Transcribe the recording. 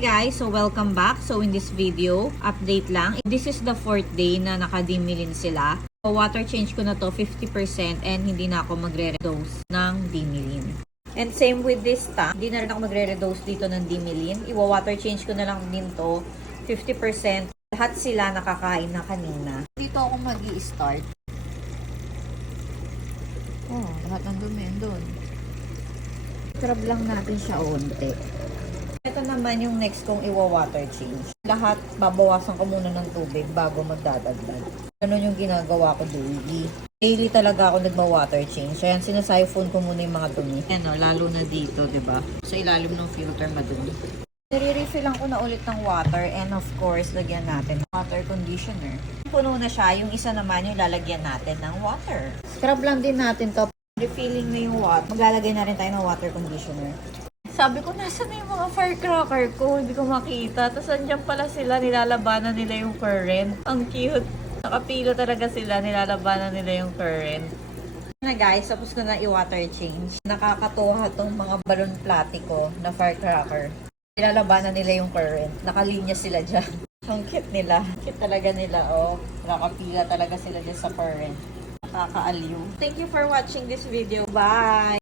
Hi guys! So welcome back. So in this video, update lang. This is the 4th day na naka-Dimilin sila. So water change ko na to 50% and hindi na ako magre-redose ng Dimilin. And same with this tank, hindi na rin ako magre-redose dito ng Dimilin. Iwa-water change ko na lang din to 50%. Lahat sila nakakain na kanina. Dito ako mag-i-start. Oh, lahat ng dumi doon. Scrub lang natin siya onte. Ito naman yung next kong iwa-water change. Lahat, babawasan ko muna ng tubig bago magdadagdag. Ganun yung ginagawa ko daily. Daily talaga ako nagma-water change. Ayan, sinasiphon ko muna yung mga dumi. Ayan o, lalo na dito, diba? Sa ilalim ng filter madumi. Nire-refillan ko na ulit ng water and of course, lagyan natin ng water conditioner. Puno na siya, yung isa naman yung lalagyan natin ng water. Scrub lang din natin to. Refilling na yung water. Maglalagay na rin tayo ng water conditioner. Sabi ko, nasa na yung mga firecracker ko? Hindi ko makita. Tapos andyan pala sila, nilalabanan nila yung current. Ang cute. Nakapilo talaga sila, nilalabanan nila yung current. Na guys, tapos ko na i-water change. Nakakatuwa tong mga balon platiko na firecracker. Nilalabanan nila yung current. Nakalinya sila dyan. Ang cute nila. Cute talaga nila, oh. Nakapila talaga sila dyan sa current. Nakakaaliw. Thank you for watching this video. Bye!